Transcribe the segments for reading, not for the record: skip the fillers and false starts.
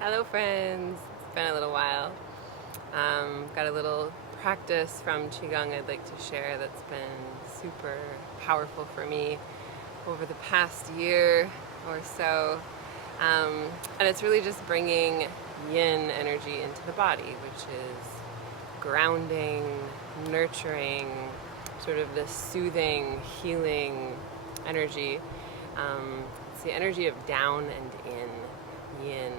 Hello friends, it's been a little while. Got a little practice from Qigong I'd like to share that's been super powerful for me over the past year or so. And it's really just bringing yin energy into the body, which is grounding, nurturing, sort of this soothing, healing energy. It's the energy of down and in, yin.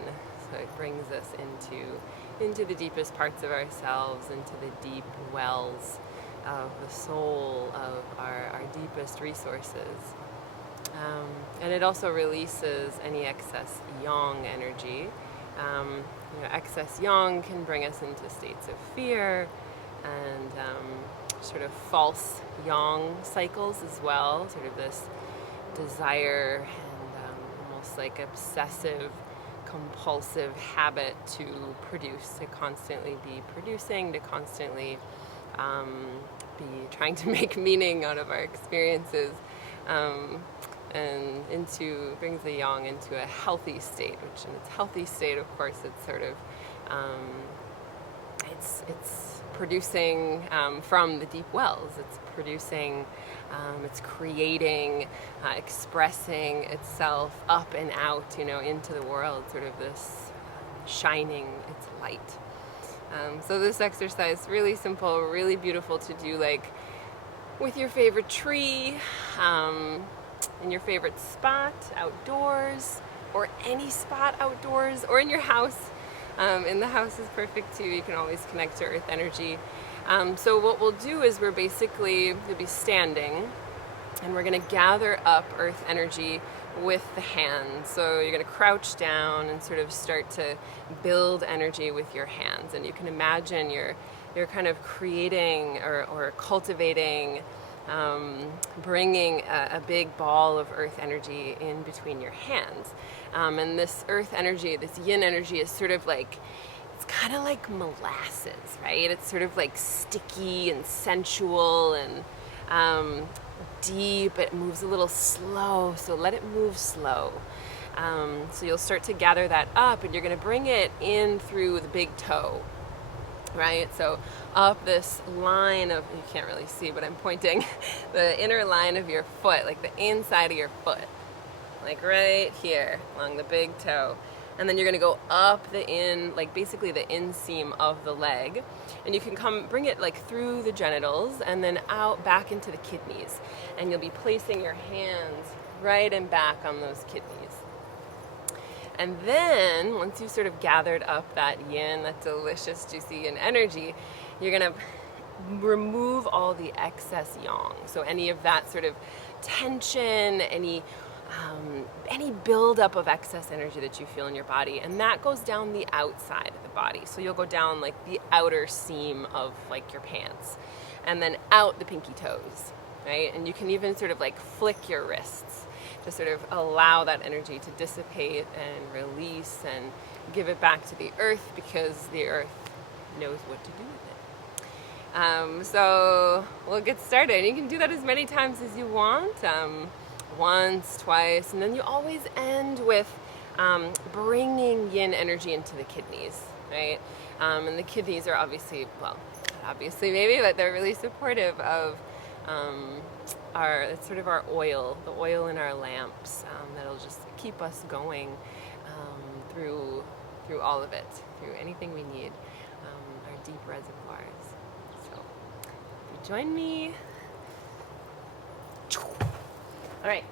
So it brings us into the deepest parts of ourselves, into the deep wells of the soul, of our deepest resources. And it also releases any excess yang energy. Excess yang can bring us into states of fear and sort of false yang cycles as well, sort of this desire and almost like obsessive compulsive habit to produce, to constantly be producing, to constantly be trying to make meaning out of our experiences, and brings the yang into a healthy state, which in its healthy state, of course, it's sort of it's producing from the deep wells. It's producing, it's creating, expressing itself up and out, into the world, sort of this shining its light. So this exercise, really simple, really beautiful to do, like with your favorite tree, in your favorite spot outdoors, or any spot outdoors, or in your house. In the house is perfect too. You can always connect to earth energy. So what we'll do is we'll be standing, and we're going to gather up earth energy with the hands. So you're going to crouch down and sort of start to build energy with your hands. And you can imagine you're kind of creating or cultivating, bringing a big ball of earth energy in between your hands. And this earth energy, this yin energy, is sort of like, it's kind of like molasses, right? It's sort of like sticky and sensual and deep. It moves a little slow, so let it move slow. So you'll start to gather that up, and you're going to bring it in through the big toe, right? So up this line of, you can't really see, but I'm pointing, the inner line of your foot, like the inside of your foot, like right here along the big toe. And then you're going to go up basically the inseam of the leg, and you can bring it like through the genitals and then out back into the kidneys, and you'll be placing your hands right and back on those kidneys. And then once you've sort of gathered up that yin, that delicious juicy yin energy, you're going to remove all the excess yang. So any of that sort of tension, any buildup of excess energy that you feel in your body, and that goes down the outside of the body. So you'll go down like the outer seam of like your pants, and then out the pinky toes, right? And you can even sort of like flick your wrists to sort of allow that energy to dissipate and release and give it back to the earth, because the earth knows what to do with it. So we'll get started. You can do that as many times as you want. Once, twice, and then you always end with bringing yin energy into the kidneys, right? And the kidneys are obviously maybe, but they're really supportive of it's sort of our oil, the oil in our lamps, that'll just keep us going through all of it, through anything we need, our deep reservoirs. So if you join me. All right,